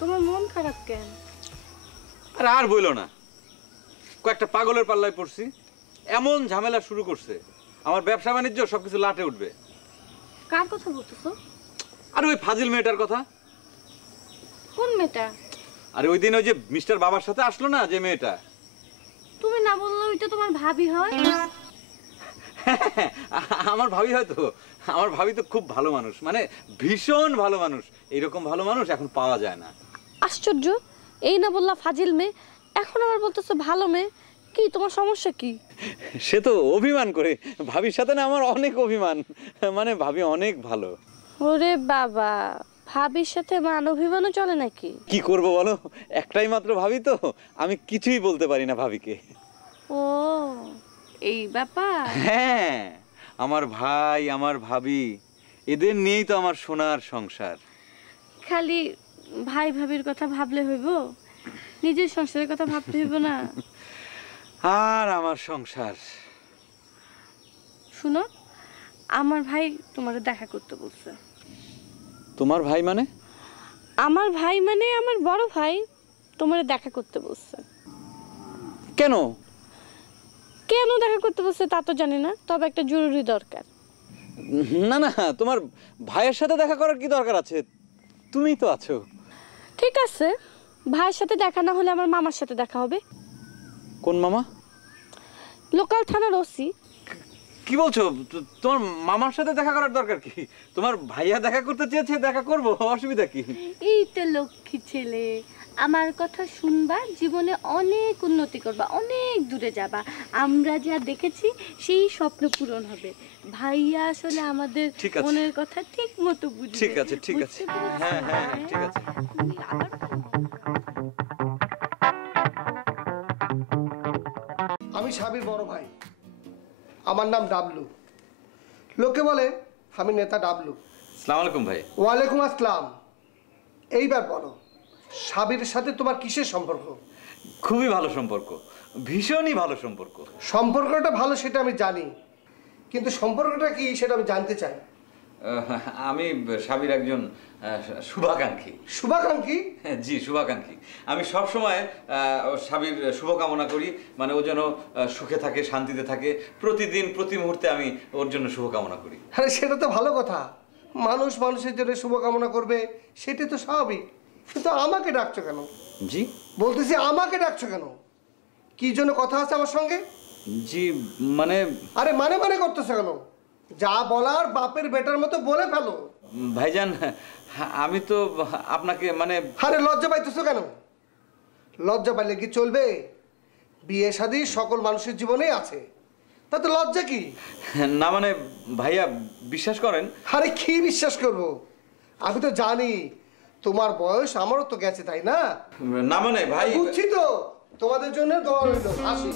তোমার মন খারাপ কেন? আরে আর বইলো না, কয়েকটা পাগলের পাল্লায় পড়ছি, এমন ঝামেলা শুরু করছে আমার ব্যবসা বাণিজ্য সবকিছু লাটে উঠবে। কার কথা বলতেছো? আরে ওই ফাজিল মেয়েটার কথা। কোন মেয়েটা? আরে ওই দিন ওই যে মিস্টার বাবার সাথে আসলো না যে মেয়েটা। তুমি না বললে ওইটা তোমার ভাবি হয়? আমার ভাবি হয়তো, আমার ভাবি তো খুব ভালো মানুষ, মানে ভীষণ ভালো মানুষ। এইরকম ভালো মানুষ এখন পাওয়া যায় না। আশ্চর্য, এই না বললা ফাজিল মেয়ে, এখন আবার বলতেছো ভালো মেয়ে। কি তোমার সমস্যা কি? সে তো অভিমান করে, ভাবির সাথে না আমার অনেক অভিমান, মানে ভাবি অনেক ভালো। ওরে বাবা, ভাবির সাথে মান অভিমানও চলে নাকি? কি করব বলো, একটাই মাত্র ভাবি তো, আমি কিছুই বলতে পারি না ভাবিকে। ও এই ব্যাপার। হ্যাঁ, আমার ভাই আমার ভাবি এদের নিয়েই তো আমার সোনার সংসার। খালি ভাই ভাবির কথা ভাবলে হইব? নিজের সংসারের কথা ভাবতে হইব না? আর আমার সংসার। শুনো, আমার ভাই তোমারে দেখা করতে বলছে। তোমার ভাই মানে? আমার ভাই মানে আমার বড় ভাই তোমারে দেখা করতে বলছে। কেন? কেন দেখা করতে বলছে তা তো জানি না, তবে একটা জরুরি দরকার। না না, তোমার ভাইয়ের সাথে দেখা করার কি দরকার আছে, তুমিই তো আছো। ঠিক আছে, ভাইয়ের সাথে দেখা না হলে আমার মামার সাথে দেখা হবে। কোন মামা? লোকাল থানার ওসি। কি বলছো? তোমার মামার সাথে দেখা করার দরকার কি? তোমার ভাইয়া দেখা করতে চেয়েছে, দেখা করব, অসুবিধা কি? এই তো লক্ষ্মী ছেলে, আমার কথা শুনবা, জীবনে অনেক উন্নতি করবা, অনেক দূরে যাবা। আমরা যা দেখেছি সেই স্বপ্ন পূরণ হবে। ভাইয়া আসলে আমাদের মনের কথা ঠিক মতো বুঝবে। ঠিক আছে, ঠিক আছে, হ্যাঁ হ্যাঁ ঠিক আছে। আমি সাবির বড় ভাই, আমার নাম ডাবলু। লোকে বলে আমি নেতা ডাবলু। আসসালামু আলাইকুম ভাই। ওয়ালাইকুম আসসালাম। এইবার বলো, সাবির সাথে তোমার কিসের সম্পর্ক? খুবই ভালো সম্পর্ক, ভীষণই ভালো সম্পর্ক। সম্পর্কটা ভালো সেটা আমি জানি, কিন্তু সম্পর্কটা কি সেটা আমি জানতে চাই। আমি সাবির একজন শুভাকাঙ্ক্ষী। শুভাকাঙ্ক্ষী? জি, শুভাকাঙ্ক্ষী। আমি সব সময় সাবির শুভকামনা করি, মানে ও যেন সুখে থাকে, শান্তিতে থাকে। প্রতিদিন প্রতি মুহূর্তে আমি ওর জন্য শুভকামনা করি। আরে সেটা তো ভালো কথা, মানুষ মানুষের জন্য শুভকামনা করবে, সেটাই তো স্বাভাবিক। কিন্তু আমাকে ডাকছো কেন? জি বলতেছি আমাকে ডাকছো কেন? কি জন্য কথা আছে আমার সঙ্গে? জি মানে, আরে মানে মানে করতেছো কেন? যা বলার বাপের বেটার মতো বলে ফেলো। ভাইজান আমি তো আপনাকে মানে। আরে লজ্জা পাইতেছো কেন? লজ্জা পাইলে কি চলবে? বিয়ে শাদী সকল মানুষের জীবনেই আছে, তাতে লজ্জা কি? না মানে ভাইয়া বিশ্বাস করেন। আরে কি বিশ্বাস করব? আমি তো জানি তোমার বয়স আমারও তো গেছে, তাই না? না মানে ভাই, বুঝছি তো, তোমাদের জন্য দোয়া রইল। আসি।